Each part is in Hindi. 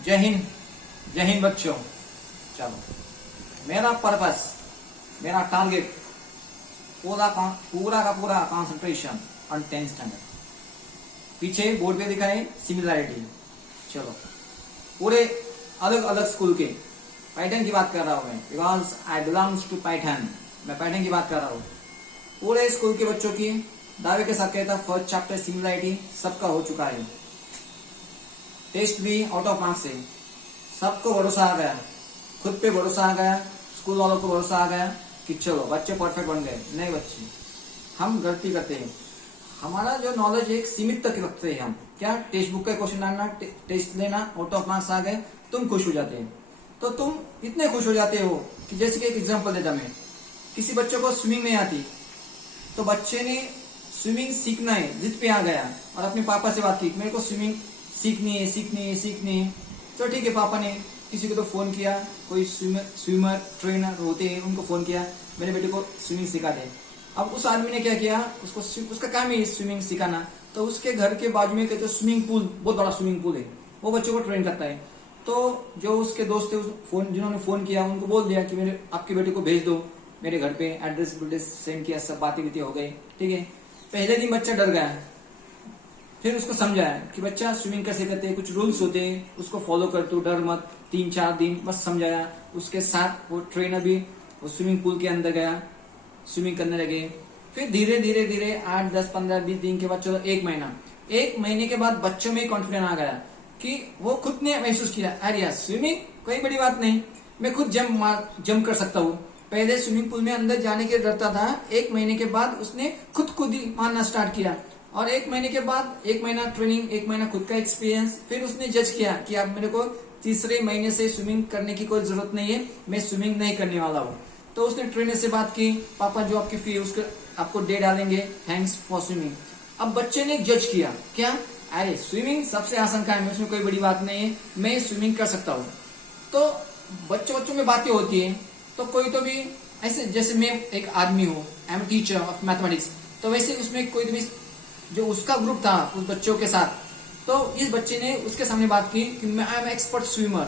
जय हिंद। जय हिंद बच्चों। चलो, मेरा पर्पस, मेरा टारगेट, पूरा का पूरा कंसंट्रेशन ऑन 10th स्टैंडर्ड। पीछे बोर्ड पे दिखा है सिमिलैरिटी। चलो, पूरे अलग अलग स्कूल के पैटर्न की बात कर रहा हूं मैं, because I belongs to pattern. मैं पैटर्न की बात कर रहा हूं। पूरे स्कूल के बच्चों की दावे के साथ कहता फर्स्ट चैप्टर सिमिलैरिटी सबका हो चुका है। टेस्ट भी आउट ऑफ मार्क्स है। सबको भरोसा आ गया, खुद पे भरोसा आ गया, स्कूल वालों को भरोसा आ गया कि चलो बच्चे परफेक्ट बन गए। नहीं बच्चे, हम गलती करते हैं। हमारा जो नॉलेज एक सीमित तक रखते हैं हम। क्या टेक्स्ट बुक का क्वेश्चन आना, टेस्ट लेना, आउट ऑफ मार्क्स आ गए, तुम खुश हो जाते हैं। तो तुम इतने खुश हो जाते हो कि जैसे कि एक एग्जांपल देता मैं, किसी बच्चे को स्विमिंग नहीं आती तो बच्चे ने स्विमिंग सीखना है, जिद पे आ गया और अपने पापा से बात की मेरे को स्विमिंग सीखनी है। तो ठीक है, पापा ने किसी को तो फोन किया, कोई स्विमर ट्रेनर होते हैं उनको फोन किया, मेरे बेटे को स्विमिंग सिखा दे। अब उस आदमी ने क्या किया, उसका काम है स्विमिंग सिखाना। तो उसके घर के बाजू में कहते स्विमिंग पूल, बहुत बड़ा स्विमिंग पूल है, वो बच्चों को ट्रेन करता है। तो जो उसके दोस्त थे जिन्होंने फोन किया उनको बोल दिया कि मेरे आपके बेटे को भेज दो मेरे घर पे, एड्रेस सेंड किया, सब बातें हो गई। ठीक है, पहले दिन बच्चा डर गया, फिर उसको समझाया कि बच्चा स्विमिंग कैसे करते हैं, कुछ रूल्स होते हैं, उसको फॉलो कर, तू डर मत। 3-4 दिन बस समझाया। उसके साथ वो ट्रेनर भी वो स्विमिंग पूल के अंदर गया, स्विमिंग करने लगे। फिर धीरे धीरे 8, 10, 15, 20 दिन के बाद, चलो 1 महीने के बाद बच्चों में कॉन्फिडेंस आ गया कि वो खुद ने महसूस किया, अरे यार स्विमिंग कोई बड़ी बात नहीं, मैं खुद जंप कर सकता हूँ। पहले स्विमिंग पूल में अंदर जाने के डरता था। 1 महीने के बाद उसने खुद ही मानना स्टार्ट किया। और 1 महीने के बाद 1 महीना ट्रेनिंग, 1 महीना खुद का एक्सपीरियंस, फिर उसने जज किया कि अब मेरे को तीसरे महीने से स्विमिंग करने की कोई जरूरत नहीं है, मैं स्विमिंग नहीं करने वाला हूँ। तो उसने ट्रेनर से बात की, पापा जो आपकी फी उसको आपको दे डालेंगे, थैंक्स फॉर स्विमिंग। अब बच्चे ने जज किया, क्या, अरे स्विमिंग सबसे आसान काम है, उसमें कोई बड़ी बात नहीं है, मैं स्विमिंग कर सकता हूँ। तो बच्चों में बातें होती है। तो कोई तो भी ऐसे, जैसे मैं एक आदमी हूँ, I am teacher of mathematics, तो वैसे उसमें कोई तो भी जो उसका ग्रुप था उस बच्चों के साथ, तो इस बच्चे ने उसके सामने बात की कि मैं आई एम एक्सपर्ट स्विमर।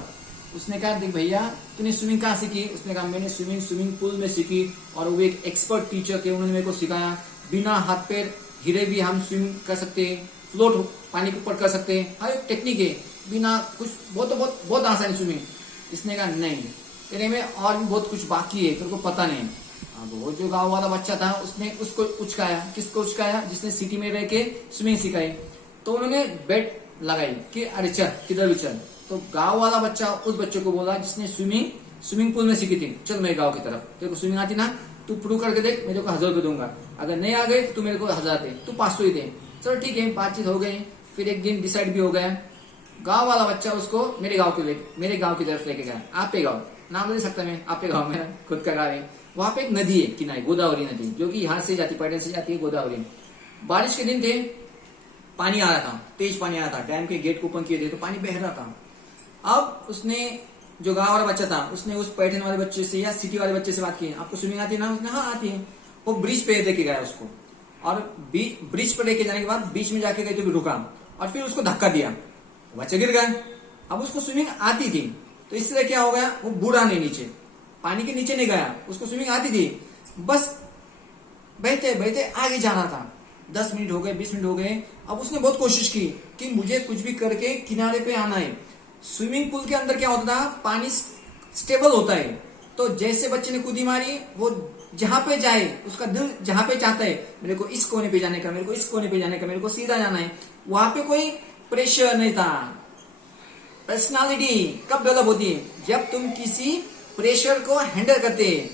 उसने कहा, देख भैया तूने स्विमिंग कहाँ सीखी? उसने कहा मैंने स्विमिंग पूल में सीखी, और वो एक एक्सपर्ट टीचर थे, उन्होंने मेरे को सिखाया। बिना हाथ पैर हिले भी हम स्विम कर सकते हैं, फ्लोट पानी के ऊपर कर सकते हैं, हर एक टेक्निक है, बिना कुछ, बहुत आसान है स्विमिंग। इसने कहा नहीं, तेरे में और भी बहुत कुछ बाकी है, तेरे को पता नहीं। अब वो जो गांव वाला बच्चा था उसने उसको उचकाया। किसको उचकाया? जिसने सिटी में रह के स्विमिंग सिखाई। तो उन्होंने बेट लगाई कि अरे चल किधर भी चल। तो गांव वाला बच्चा उस बच्चे को बोला जिसने स्विमिंग पूल में सीखी थी, चल मेरे गांव की तरफ, तेरे को स्विमिंग आती ना, तू प्रूव करके देख, मेरे को 1000 रुपये दूंगा, अगर नहीं आ गए तो तू मेरे को 1000 दे, तू 500 ही दे। चलो ठीक है, बातचीत हो गई। फिर एक दिन डिसाइड भी हो गया। गांव वाला बच्चा उसको मेरे गांव की तरफ लेके गया। आपे गांव नाम ले सकता मैं, आपे गांव मेरा खुद का गाँव है। वहां पे एक नदी है किनारे, गोदावरी नदी, जो कि यहाँ से जाती, पैदल से जाती है गोदावरी। बारिश के दिन थे, पानी आ रहा था, तेज पानी आ रहा था, डैम के गेट को ओपन किए थे तो पानी बह रहा था। अब उसने, जो गांव वाला बच्चा था, उसने उस पैठन वाले बच्चे से या सिटी वाले बच्चे से बात की, आपको स्विमिंग आती है ना? उसने हाँ आती है। वो ब्रिज पे लेके गया उसको, और ब्रिज पर लेके जाने के बाद बीच में जाके गए तो भी रुका, और फिर उसको धक्का दिया, बच्चा गिर गया। अब उसको स्विमिंग आती थी, तो इसलिए क्या हो गया, वो बूढ़ा नहीं, नीचे पानी के नीचे नहीं गया, उसको स्विमिंग आती थी, बस बहते बहते आगे जा रहा था। 10 मिनट हो गए, 20 मिनट हो गए। अब उसने बहुत कोशिश की कि मुझे कुछ भी करके किनारे पे आना है। स्विमिंग पूल के अंदर क्या होता था, पानी स्टेबल होता है। तो जैसे बच्चे ने कूदी मारी, वो जहां पे जाए, उसका दिल जहां पे चाहता है, मेरे को इस कोने पे जाने का, मेरे को इस कोने पे जाने का, मेरे को सीधा जाना है, वहां पे कोई प्रेशर नहीं था। पर्सनालिटी कब डेवलप होती है? जब तुम किसी प्रेशर को हैंडल करते हैं।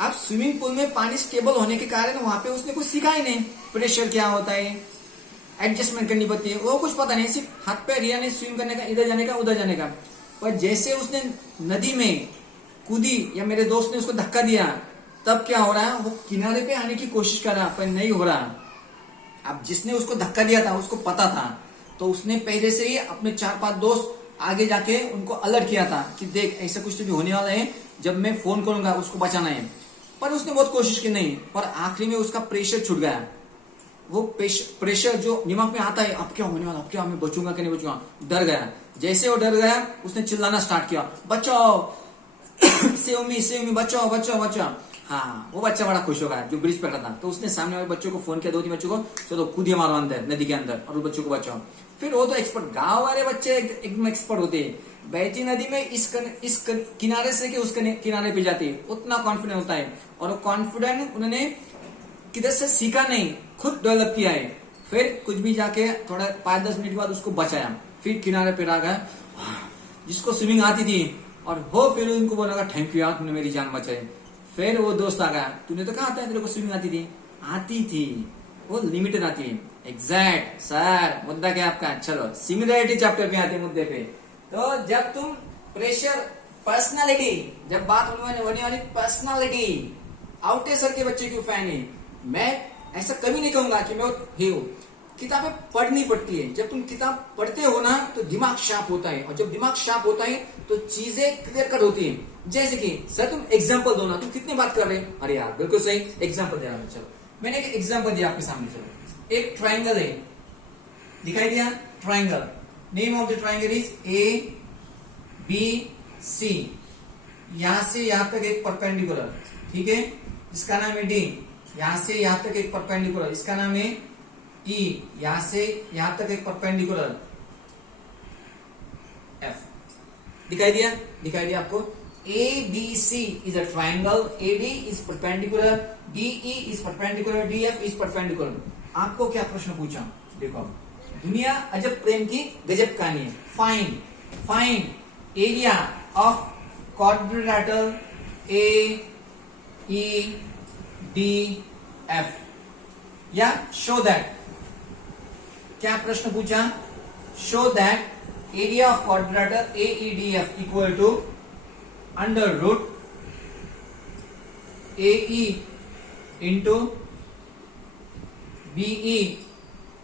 अब स्विमिंग पूल में पानी स्टेबल होने के कारण वहां पे उसने कुछ सीखा ही नहीं, प्रेशर क्या होता है, एडजस्टमेंट करनी पड़ती है, वो कुछ पता नहीं, सिर्फ हाथ पे रिया ने स्विम करने का, इधर जाने का उधर जाने का। पर जैसे उसने नदी में कूदी या मेरे दोस्त ने उसको धक्का दिया, तब क्या हो रहा है, वो किनारे पे आने की कोशिश कर रहा, पर नहीं हो रहा। अब जिसने उसको धक्का दिया था उसको पता था, तो उसने पहले से ही अपने 4-5 दोस्त आगे जाके उनको अलर्ट किया था कि देख ऐसा कुछ तो भी होने वाला है, जब मैं फोन करूंगा उसको बचाना है। पर उसने बहुत कोशिश की नहीं, पर आखिरी में उसका प्रेशर छूट गया। वो प्रेशर जो दिमाग में आता है, अब क्या होने वाला, अब क्या, मैं बचूंगा कि नहीं बचूंगा, डर गया। जैसे वो डर गया, उसने चिल्लाना स्टार्ट किया, बचाओ सेव मी, बचाओ बचाओ बचाओ। हाँ, वो बच्चा बड़ा खुश होगा जो ब्रिज पे खड़ा था। तो उसने सामने वाले बच्चों को फोन किया, 2-3 बच्चों को, चलो कूदिए मारो अंदर नदी के अंदर और उस बच्चों को बचाओ। फिर वो तो एक्सपर्ट, गांव वाले बच्चे एकदम एक्सपर्ट होते हैं, बहती नदी में इस किनारे से कि उस किनारे पे जाते हैं, उतना कॉन्फिडेंट होता है। और वो कॉन्फिडेंट उन्होंने किधर से सीखा नहीं, खुद डेवलप किया है। फिर कुछ भी जाके थोड़ा 5-10 मिनट के बाद उसको बचाया, फिर किनारे पे आ गया। जिसको स्विमिंग आती थी और हो, फिर उनको बोला थैंक यू यार, तुमने मेरी जान बचाई। फिर वो दोस्त आ गया, तूने तो कहा था तेरे को स्विमिंग आती थी, वो लिमिटेड आती है। एग्जैक्ट सर, मुद्दा क्या आपका? चलो सिमिलरिटी चैप्टर पे आते हैं मुद्दे पे। तो जब तुम प्रेशर, पर्सनालिटी, जब बात होने वाली पर्सनालिटी, आउटे सर के बच्चे क्यों फैन है? मैं ऐसा कभी नहीं कहूंगा कि मैं हूं। किताबें पढ़नी पड़ती है, जब तुम किताब पढ़ते हो ना तो दिमाग शार्प होता है, और जब दिमाग शार्प होता है तो चीजें क्लियर कट होती है। जैसे कि सर तुम एग्जांपल दो ना, तुम कितनी बात कर रहे हैं? अरे यार बिल्कुल सही, एग्जांपल दे रहा हूं। चलो मैंने एक एग्जांपल दिया आपके सामने। चलो एक ट्राइंगल है, दिखाई दिया triangle, name of the triangle is ABC। यहां से यहां तक एक परपेंडिकुलर, ठीक है, इसका नाम है D। यहां से यहां तक एक परपेंडिकुलर, इसका नाम है E। यहां से यहां तक एक परपेंडिकुलर F। दिखाई दिया आपको? ABC is a triangle, AD is perpendicular, DE is perpendicular, DF is perpendicular। आपको क्या प्रश्न पूछा? देखो, दुनिया अजब प्रेम की गजब कहानी है। Find area of quadrilateral AEDF, या शो दैट। क्या प्रश्न पूछा? Show that area of quadrilateral AEDF equal to under root AE into BE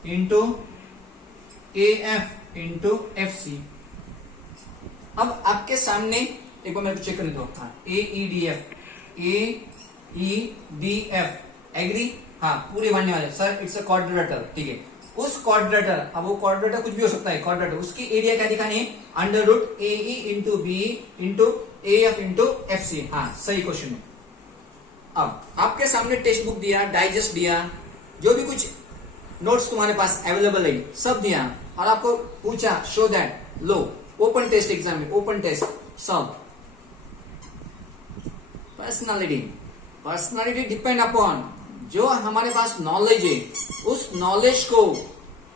into AF into FC। अब आपके सामने एक बार मेरे को चेक करने दो। हाँ, AEDF एग्री? हाँ, पूरे बनने वाले सर, इट्स अ क्वाड्रिलेटरल, ठीक है। उस क्वाड्रिलेटरल, अब वो क्वाड्रिलेटरल कुछ भी हो सकता है, क्वाड्रिलेटरल, उसकी एरिया क्या दिखानी है? Under root AE into BE into AF into FC। हाँ, सही क्वेश्चन है। अब आपके सामने टेक्स्ट बुक दिया, डाइजेस्ट दिया, जो भी कुछ नोट्स तुम्हारे पास अवेलेबल है सब दिया, और आपको पूछा शो दैट, लो ओपन टेस्ट एग्जाम में, ओपन टेस्ट सब। पर्सनालिटी डिपेंड अपॉन जो हमारे पास नॉलेज है, उस नॉलेज को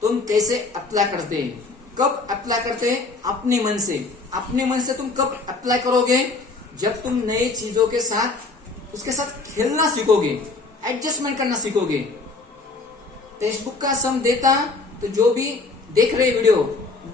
तुम कैसे अप्लाई करते हैं, कब अप्लाई करते हैं? अपने मन से। अपने मन से तुम कब अप्लाई करोगे? जब तुम नए चीजों के साथ, उसके साथ खेलना सीखोगे, एडजस्टमेंट करना सीखोगे। टेक्स्ट बुक का सम देता तो जो भी देख रहे वीडियो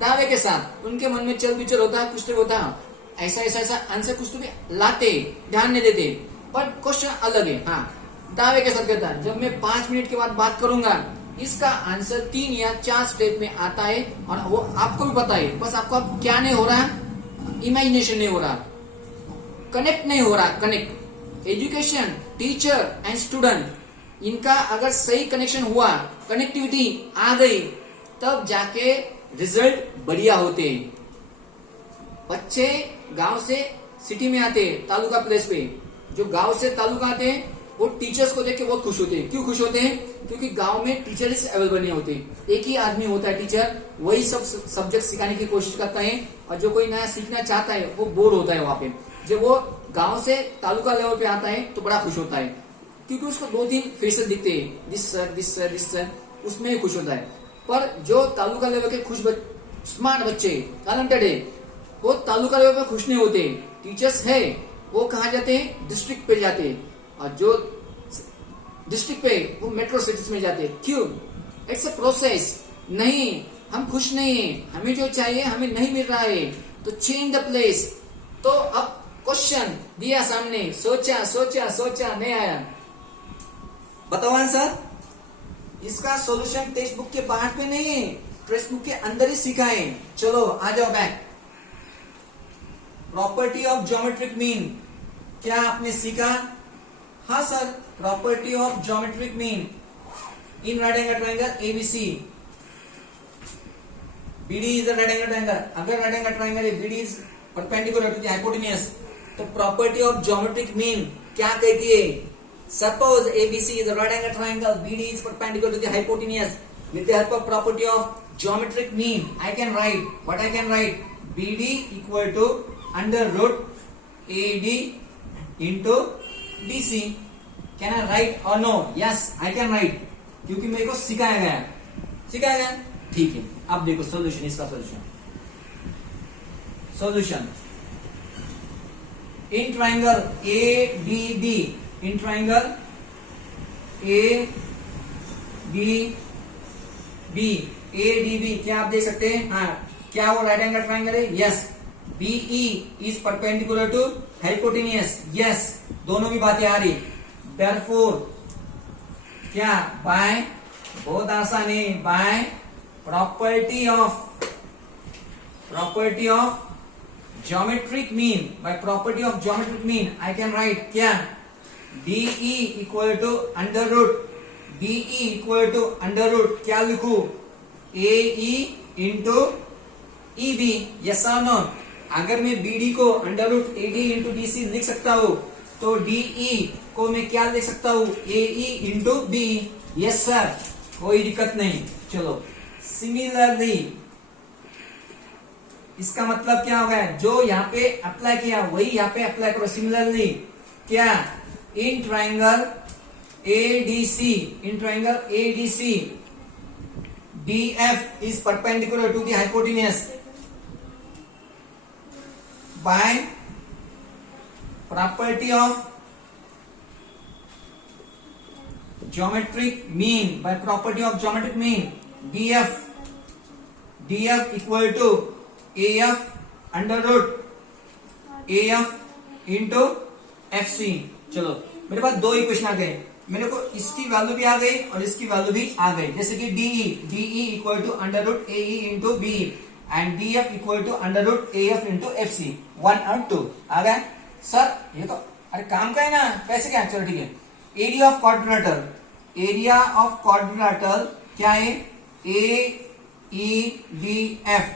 दावे के साथ, उनके मन में चल विचल होता है, कुछ तो होता है, ऐसा आंसर कुछ तो भी लाते, ध्यान नहीं देते, पर क्वेश्चन अलग है। हाँ, दावे के साथ कहता है जब मैं 5 मिनट के बाद बात करूंगा, इसका आंसर 3 या 4 स्टेप में आता है, और वो आपको भी पता है, बस आपको अब क्या नहीं हो रहा? इमेजिनेशन नहीं हो रहा, कनेक्ट नहीं हो रहा। Connect, education, teacher and student, इनका अगर सही कनेक्शन हुआ, कनेक्टिविटी आ गई, तब जाके रिजल्ट बढ़िया होते हैं। बच्चे गांव से सिटी में आते हैं, तालुका प्लेस पे, जो गांव से तालुका आते हैं, वो टीचर्स को देख के बहुत खुश होते हैं। क्यों खुश होते हैं? क्योंकि गांव में टीचर्स अवेलेबल नहीं होते, एक ही आदमी होता है टीचर, वही सब सब्जेक्ट सिखाने की कोशिश करता है, और जो कोई नया सीखना चाहता है वो बोर होता है वहां पे। जब वो गांव से तालुका लेवल पे आता है तो बड़ा खुश होता है, क्योंकि उसको 2-3 फेसेस दिखते हैं, दिस सर, उसमें खुश होता है। पर जो तालुका लेवल के स्मार्ट बच्चे, टैलेंटेड है, वो तालुका लेवल पे खुश नहीं होते। टीचर्स है वो कहा जाते हैं? डिस्ट्रिक्ट पे जाते हैं, और जो डिस्ट्रिक्ट पे वो मेट्रो सिटीज में जाते हैं। क्यों? It's a process. नहीं, हम खुश नहीं है, हमें जो चाहिए हमें नहीं मिल रहा है, तो चेंज द प्लेस। तो अब क्वेश्चन दिया सामने, सोचा नहीं आया, बताओ आंसर। इसका सॉल्यूशन टेक्स्ट बुक के बाहर पे नहीं है, टेक्स्ट बुक के अंदर ही सीखा है। चलो आ जाओ back. Property of geometric mean, क्या आपने सीखा? हाँ sir, property of geometric mean in right angle triangle ABC, BD is a right angle triangle. अगर राइट एंगल ट्राइंगल है, BD is perpendicular to the hypotenuse, तो प्रॉपर्टी ऑफ ज्योमेट्रिक मीन क्या कहती है? Suppose ABC is a right angle triangle, BD is perpendicular to the hypotenuse. With the help of property of geometric mean I can write what I can write, BD equal to under root AD into BC. Can I write or no? Yes I can write, क्योंकि मेरे को सिखाया गया. ठीक है, अब देखो सॉल्यूशन, इसका solution in triangle ADB, in triangle ADB क्या आप देख सकते हैं? हाँ, क्या वो राइट एंगल ट्राइंगल है? Yes. BE is perpendicular to hypotenuse. Yes, दोनों की बातें आ रही. देयरफॉर क्या? बाय, बहुत आसान है, by property of geometric mean, by property of geometric mean I can write क्या? DE equal to under root क्या लिखू? AE into EB. Yes or no? अगर मैं बीडी को under root AD into DC लिख सकता हूं, तो डीई को मैं क्या लिख सकता हूं? एई इंटू बी. यस सर, कोई दिक्कत नहीं. चलो, सिमिलरली इसका मतलब क्या हो गया? जो यहाँ पे अप्लाई किया वही यहाँ पे अप्लाई करो. सिमिलरली क्या? In triangle ADC, DF is perpendicular to the hypotenuse by property of geometric mean, DF equal to F under root F into F C. चलो, मेरे पास दो इक्वेशन आ गए. मेरे को इसकी वैल्यू भी आ गई और इसकी वैल्यू भी आ गई. जैसे कि DE equal to under root AE into B and DF equal to under root F into F C. 1 और 2 आ गए. सर ये तो अरे काम का है ना, पैसे क्या? चलो ठीक है. एरिया ऑफ क्वाड्रिलेटरल क्या है? ए ई डी एफ.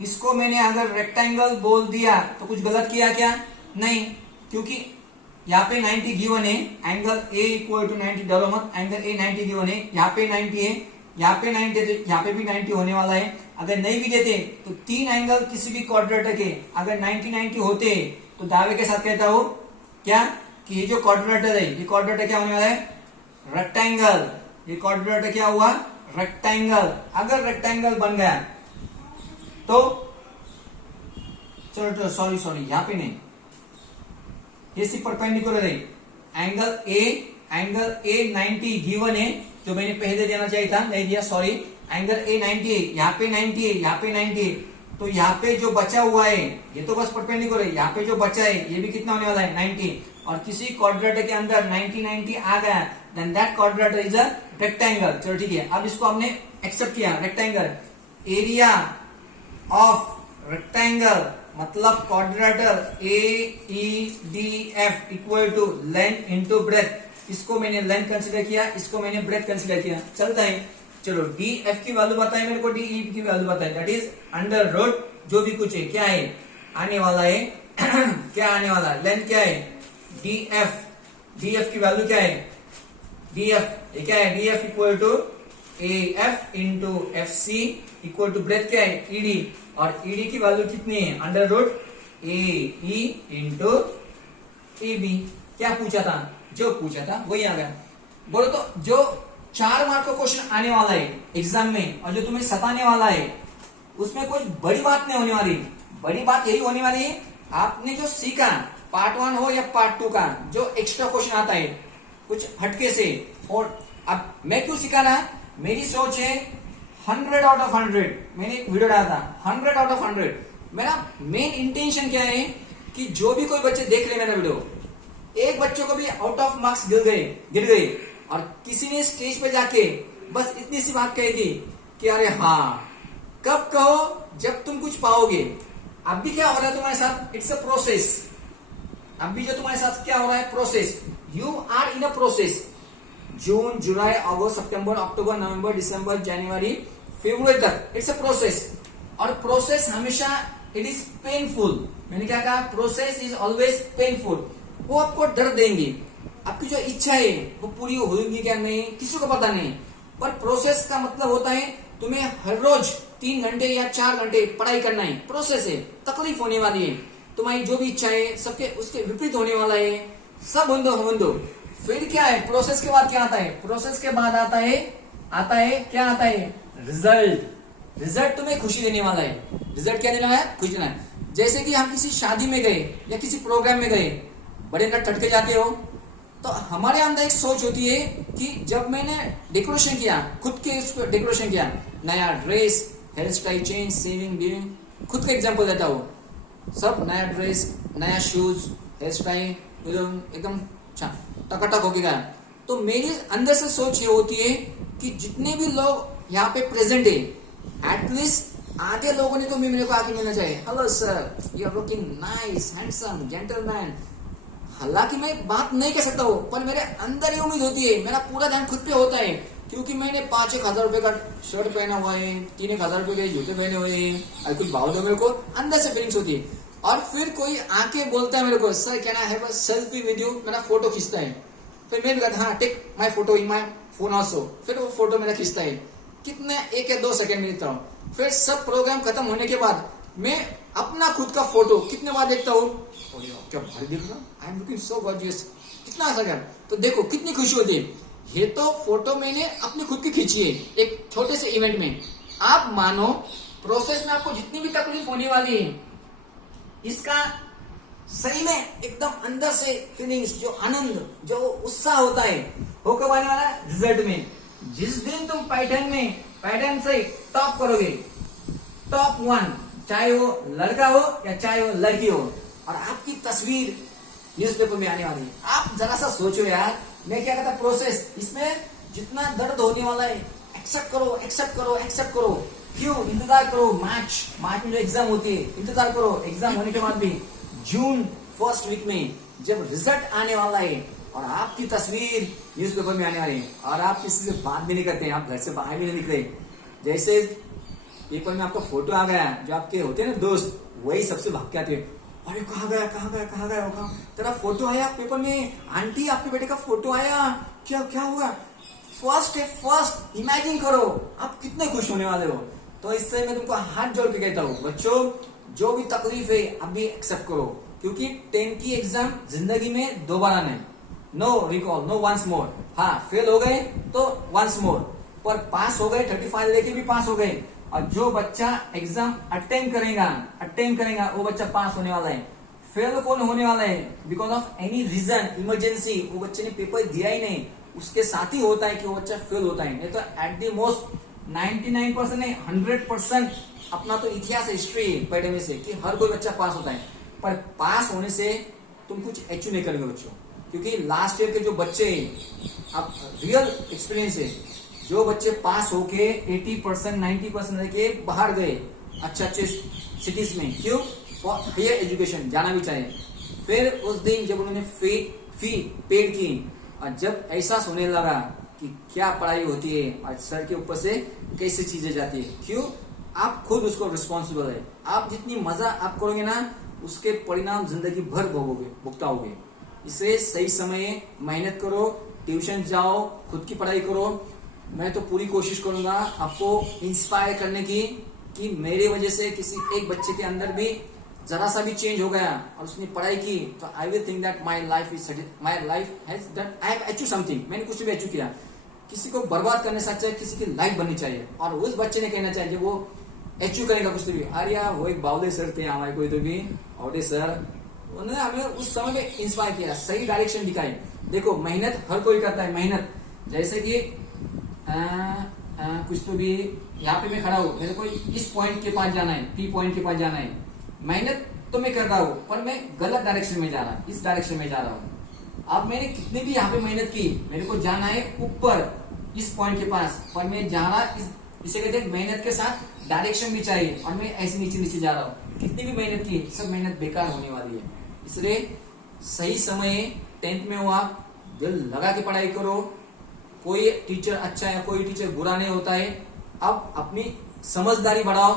इसको मैंने अगर रेक्टेंगल बोल दिया तो कुछ गलत किया क्या? नहीं, क्योंकि यहाँ पे 90 गिवन है. एंगल ए इक्वल टू 90 डालो मत, एंगल ए 90 गिवन है. यहाँ पे 90 है, यहाँ पे 90 है, यहाँ पे भी 90 होने वाला है. अगर नहीं भी देते तो 3 एंगल किसी भी क्वाड्रिलेटर के अगर 90 होते तो दावे के साथ कहता हूं क्या? कि ये जो क्वाड्रिलेटर है, ये क्वाड्रिलेटर क्या होने वाला है? रेक्टेंगल. ये क्वाड्रिलेटर क्या हुआ? रेक्टेंगल. अगर रेक्टेंगल बन गया तो चलो सॉरी यहाँ पे नहीं, ये सिर्फ परपेंडिकुलर है. एंगल ए 90 गिवन है, जो मैंने पहले देना चाहिए था, नहीं दिया, सॉरी. एंगल ए 90 है, यहाँ पे 90 है, यहाँ पे 90 है. तो यहाँ पे जो बचा हुआ है ये तो बस परपेंडिकुलर है. यहाँ पे जो बचा है ये भी कितना होने वाला है? 90. और किसी क्वाड्रिलेटर के अंदर 90 आ गया, then that quadrilateral is a rectangle. चलो ठीक है, अब इसको हमने एक्सेप्ट किया रेक्टेंगल. एरिया ऑफ रेक्टेंगल मतलब quadrilateral A E D F equal to length into breadth. इसको मैंने लेंथ कंसीडर किया, इसको मैंने ब्रेथ कंसीडर किया. चलता है. चलो, डी एफ की वैल्यू बताए मेरे को, डी ई की वैल्यू बताए. दैट इज अंडर रूट जो भी कुछ है क्या है आने वाला है क्या आने वाला है? लेंथ क्या है? डी एफ की वैल्यू क्या है? डी एफ क्या है? D F equal to A F into F C equal to breadth क्या है? ईडी. और ईडी की वैल्यू कितनी है? Under root A E into A B. क्या पूछा था? जो पूछा था वही आ गया. बोलो तो जो 4 मार्क का क्वेश्चन आने वाला है एग्जाम में और जो तुम्हें सताने वाला है उसमें कुछ बड़ी बात नहीं होने वाली. बड़ी बात यही होने वाली है आपने जो सीखा पार्ट 1 हो या पार्ट 2 का, जो एक्स्ट्रा क्वेश्चन आता है कुछ हटके से. और अब मैं क्यों सिखा रहा? मेरी सोच है 100 आउट ऑफ 100. मैंने एक वीडियो डाला था 100 आउट ऑफ 100. मेरा मेन इंटेंशन क्या है कि जो भी कोई बच्चे देख ले मेरा वीडियो, एक बच्चों को भी आउट ऑफ मार्क्स गिर गए और किसी ने स्टेज पे जाके बस इतनी सी बात कही थी कि अरे हाँ, कब कहो जब तुम कुछ पाओगे. अब भी क्या हो रहा है तुम्हारे साथ? It's a process. अब भी जो तुम्हारे साथ क्या हो रहा है? Process. You are in a process. जून, जुलाई, अगस्त, सितंबर, अक्टूबर, नवंबर, दिसंबर, जनवरी, फरवरी तक। It's a process. और प्रोसेस हमेशा इट इज पेनफुल। मैंने क्या कहा, प्रोसेस इज ऑलवेज पेनफुल। वो आपको डर देंगे, आपकी जो इच्छा है वो पूरी होगी क्या नहीं किसी को पता नहीं। पर प्रोसेस का मतलब होता है तुम्हें हर रोज 3 घंटे या 4 घंटे पढ़ाई करना है। प्रोसेस है, तकलीफ होने वाली है, तुम्हारी जो भी इच्छा है सबके उसके विपरीत होने वाला है, सब बंदो। फिर क्या है, प्रोसेस के बाद क्या आता है, प्रोसेस के बाद आता है क्या आता है, रिजल्ट। रिजल्ट तुम्हें खुशी देने वाला है। रिजल्ट क्या देना है, खुशी देना है। जैसे कि हम किसी शादी में गए या किसी प्रोग्राम में गए, बड़े नट टटके जाते हो, तो हमारे अंदर एक सोच होती है कि जब मैंने डेकोरेशन किया, खुद के इस पर डेकोरेशन किया, नया dress, hair style change, shaving बीविंग, खुद का एग्जांपल देता हूँ, सब नया ड्रेस, नया शूज, हेयर स्टाइल एकदम टकाटक हो गया। तो मेरी अंदर से सोच ये होती है कि जितने भी लोग यहाँ पे प्रेजेंट है, एटलीस्ट आधे लोगों ने तो मेरे को आके मिलना चाहिए। Hello sir, you are looking nice, handsome, gentleman. हालांकि मैं बात नहीं कर सकता हूँ, पर मेरे अंदर ये उम्मीद होती है, मेरा पूरा ध्यान खुद पे होता है, क्योंकि मैंने 5-1 हजार रुपए का शर्ट पहना हुआ है, 3-1 हजार रुपए के जूते पहने हुए हैं, और कुछ भाव दो, मेरे को अंदर से फीलिंग्स होती है। और फिर कोई आके बोलता है मेरे को, sir can I have a selfie with you, मेरा फोटो खींचता है। फिर मैं भी कहता हाँ, take my photo in my phone also. फिर वो फोटो मेरा खींचता है, कितने 1 या 2 सेकंड में देखता हूँ। फिर सब प्रोग्राम खत्म होने के बाद मैं अपना खुद का फोटो कितने बार देखता हूँ, क्या भारी दिख रहा, I am looking so gorgeous, कितना सेकंड। तो देखो कितनी खुशी होती है। ये तो फोटो मैंने अपनी खुद की खींची है एक छोटे से इवेंट में। आप मानो प्रोसेस में आपको जितनी भी तकलीफ होने वाली है, इसका सही में एकदम अंदर से फीलिंग्स, जो आनंद, जो उत्साह होता है, वो कब आने वाला है, रिजल्ट में। जिस दिन तुम पैटर्न से टॉप करोगे, टॉप 1, चाहे वो लड़का हो या चाहे वो लड़की हो, और आपकी तस्वीर न्यूज़पेपर में आने वाली है। आप जरा सा सोचो यार, मैं क्या कहता प्रोसेस, इसमें जितना दर्द होने वाला है, एक्सेप्ट करो। क्यों इंतजार करो, मार्च में जो एग्जाम होती है, इंतजार करो। एग्जाम होने के बाद भी जून फर्स्ट वीक में जब रिजल्ट आने वाला है और आपकी तस्वीर न्यूज़पेपर में आने वाली है, और आप किसी से बात भी नहीं करते हैं, आप घर से बाहर भी नहीं निकले, जैसे पेपर में आपका फोटो आ गया, जो आपके होते हैं ना दोस्त, वही सबसे भाग के आते हैं, अरे कहाँ गया, तेरा फोटो आया पेपर में, आंटी आपके बेटे का फोटो आया, क्या हुआ। फर्स्ट इमेजिन करो आप कितने खुश होने वाले हो। तो इससे मैं तुमको हाथ जोड़ के कहता हूँ, बच्चों जो भी तकलीफ है अभी एक्सेप्ट करो, क्योंकि 10 की एग्जाम जिंदगी में दोबारा नहीं, no recall, no once more. हाँ, फेल हो गए तो वंस मोर, पर पास हो गए, 35 लेके भी पास हो गए। और जो बच्चा एग्जाम अटेम्प्ट करेगा वो बच्चा पास होने वाला है। फेल कौन होने वाला है, because of any reason, emergency, वो बच्चे ने पेपर दिया ही नहीं, उसके साथ ही होता है कि वो बच्चा फेल होता है। नहीं तो एट द मोस्ट 99% नहीं, 100% अपना तो इतिहास, हिस्ट्री पढ़ने में से कि हर कोई बच्चा पास होता है। पर पास होने से तुम कुछ अचीव नहीं करेंगे बच्चों, क्योंकि लास्ट ईयर के जो बच्चे, अब रियल एक्सपीरियंस है, जो बच्चे पास होके 80% 90% लेके बाहर गए अच्छे सिटीज में, क्यों, फॉर हायर एजुकेशन जाना भी चाहिए। फिर उस दिन जब उन्होंने फी पेड की, और जब एहसास होने लगा कि क्या पढ़ाई होती है और सर के ऊपर से कैसे चीजें जाती है, क्यों, आप खुद उसको रिस्पॉन्सिबल है। आप जितनी मजा आप करोगे ना, उसके परिणाम जिंदगी भर भुगताओगे। इसलिए सही समय मेहनत करो, ट्यूशन जाओ, खुद की पढ़ाई करो। मैं तो पूरी कोशिश करूंगा आपको इंस्पायर करने की, कि मेरे वजह से किसी एक बच्चे के अंदर भी जरा सा भी चेंज हो गया और उसने पढ़ाई की, तो I will think that my life has done, I have achieve something. मैंने कुछ भी अचीव किया। किसी को बर्बाद करने से अच्छा है किसी की लाइफ बननी चाहिए, और उस बच्चे ने कहना चाहिए वो अचीव करेगा कुछ तो भी। अरे यार, वो एक बावले सर थे हमारे, कोई तो भी औटे सर, उन्होंने हमें उस समय में इंस्पायर किया, सही डायरेक्शन दिखाई। देखो मेहनत हर कोई करता है, मेहनत जैसे कि कुछ तो भी, यहाँ पे मैं खड़ा हूँ, मेरे को इस पॉइंट के पास जाना है, पी पॉइंट के पास जाना है, मेहनत तो मैं कर रहा हूँ, पर मैं गलत डायरेक्शन में जा रहा, इस डायरेक्शन में जा रहा हूँ। अब मैंने कितनी भी यहाँ पे मेहनत की, मेरे को जाना है ऊपर इस पॉइंट के पास, पर मैं जा रहा इसे कहते हैं मेहनत के साथ डायरेक्शन भी चाहिए, और मैं ऐसे नीचे जा रहा हूँ। कितनी भी मेहनत की, सब मेहनत बेकार होने वाली है। इसलिए सही समय 10th में हो, आप दिल लगा के पढ़ाई करो, कोई टीचर अच्छा है कोई टीचर बुरा नहीं होता है। अब अपनी समझदारी बढ़ाओ,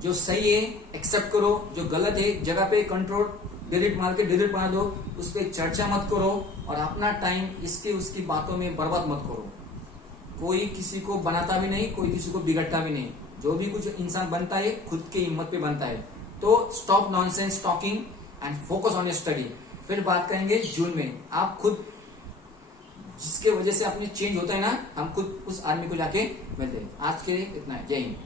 जो सही है एक्सेप्ट करो, जो गलत है जगह पे कंट्रोल डिलीट मार के डिलीट मार दो, उस पर चर्चा मत करो और अपना टाइम इसकी उसकी बातों में बर्बाद मत करो। कोई किसी को बनाता भी नहीं, कोई किसी को बिगड़ता भी नहीं। जो भी कुछ इंसान बनता है खुद की हिम्मत पे बनता है। तो stop nonsense talking and focus on your study. फिर बात करेंगे जून में। आप खुद जिसके वजह से अपने चेंज होता है ना, हम खुद उस आदमी को जाके मिलते हैं। आज के लिए इतना है। जय हिंद।